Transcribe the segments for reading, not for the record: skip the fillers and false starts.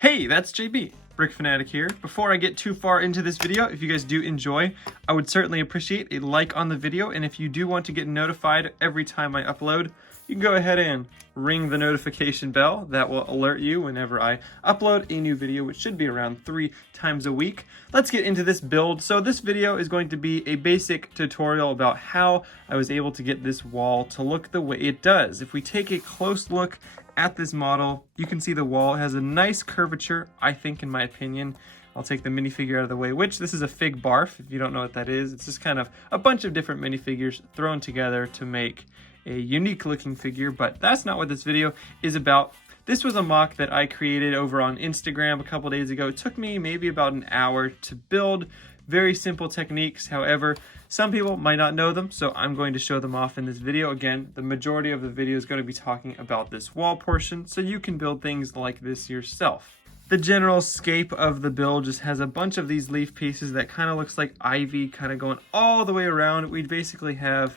Hey, that's JB, Brick Fanatic here. Before I get too far into this video, if you guys do enjoy, I would certainly appreciate a like on the video, and if you do want to get notified every time I upload, you can go ahead and ring the notification bell. That will alert you whenever I upload a new video, which should be around 3 times a week. Let's get into this build. So this video is going to be a basic tutorial about how I was able to get this wall to look the way it does. If we take a close look at this model, you can see the wall has a nice curvature, I think, in my opinion. I'll take the minifigure out of the way, which this is a Fig Barf. If you don't know what that is, it's just kind of a bunch of different minifigures thrown together to make a unique looking figure, but that's not what this video is about. This was a mock that I created over on Instagram a couple days ago. It took me maybe about an hour to build. Very simple techniques. However, some people might not know them, so I'm going to show them off in this video. Again, the majority of the video is going to be talking about this wall portion, so you can build things like this yourself. The general scape of the build just has a bunch of these leaf pieces that kind of looks like ivy kind of going all the way around. We basically have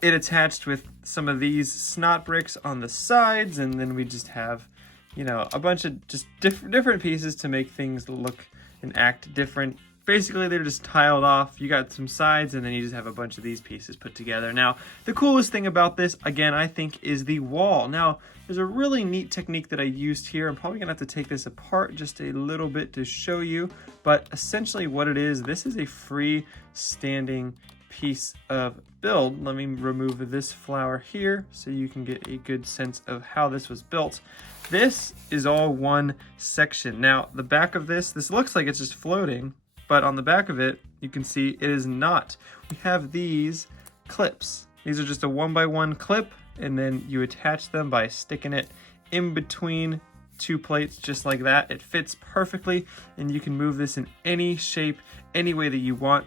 it attached with some of these snot bricks on the sides, and then we just have, you know, a bunch of just different pieces to make things look and act different. Basically, they're just tiled off. You got some sides, and then you just have a bunch of these pieces put together. Now, the coolest thing about this, again, I think, is the wall. Now, there's a really neat technique that I used here. I'm probably gonna have to take this apart just a little bit to show you, but essentially what it is, this is a free-standing piece of build. Let me remove this flower here so you can get a good sense of how this was built. This is all one section. Now, the back of this looks like it's just floating, but on the back of it, you can see it is not. We have these clips. These are just a 1x1 clip, and then you attach them by sticking it in between two plates just like that. It fits perfectly, and you can move this in any shape, any way that you want.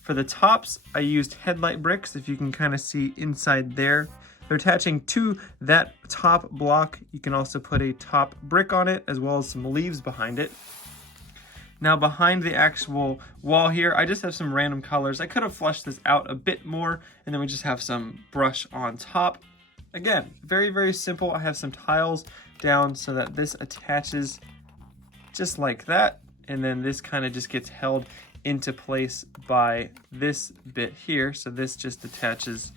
For the tops, I used headlight bricks, if you can kind of see inside there. They're attaching to that top block. You can also put a top brick on it, as well as some leaves behind it. Now behind the actual wall here, I just have some random colors. I could have fleshed this out a bit more, and then we just have some brush on top. Again, very, very simple. I have some tiles down so that this attaches just like that, and then this kind of just gets held into place by this bit here. So this just attaches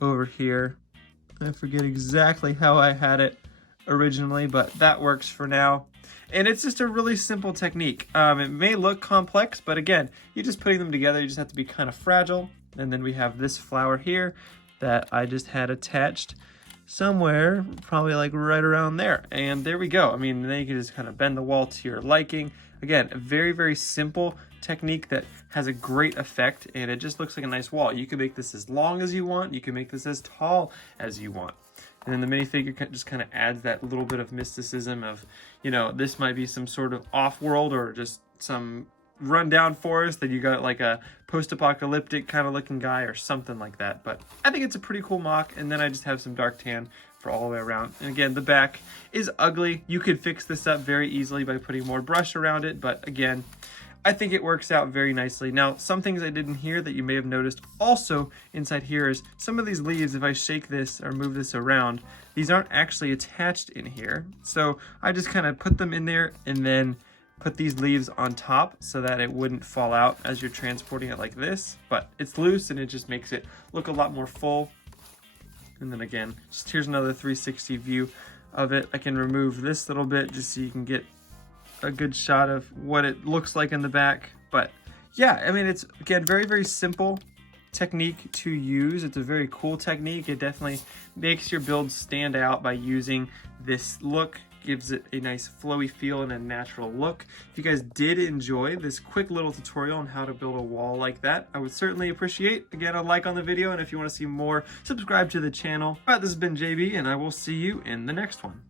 over here. I forget exactly how I had it originally, but that works for now. And it's just a really simple technique. It may look complex, but again, you're just putting them together. You just have to be kind of fragile. And then we have this flower here that I just had attached somewhere, probably like right around there. And there we go. I mean, then you can just kind of bend the wall to your liking. Again, a very, very simple technique that has a great effect, and it just looks like a nice wall. You can make this as long as you want. You can make this as tall as you want. And then the minifigure just kind of adds that little bit of mysticism of, you know, this might be some sort of off-world or just some rundown forest that you got like a post-apocalyptic kind of looking guy or something like that. But I think it's a pretty cool mock, and then I just have some dark tan for all the way around. And again, the back is ugly. You could fix this up very easily by putting more brush around it, but again, I think it works out very nicely. Now, some things I did in here that you may have noticed also inside here is some of these leaves, if I shake this or move this around, these aren't actually attached in here. So I just kind of put them in there and then put these leaves on top so that it wouldn't fall out as you're transporting it like this. But it's loose, and it just makes it look a lot more full. And then again, just here's another 360 view of it. I can remove this little bit just so you can get a good shot of what it looks like in the back. But yeah, I mean, it's again very, very simple technique to use. It's a very cool technique. It definitely makes your build stand out by using this look. Gives it a nice flowy feel and a natural look. If you guys did enjoy this quick little tutorial on how to build a wall like that, I would certainly appreciate, again, a like on the video, and if you want to see more, subscribe to the channel. All right, this has been JB, and I will see you in the next one.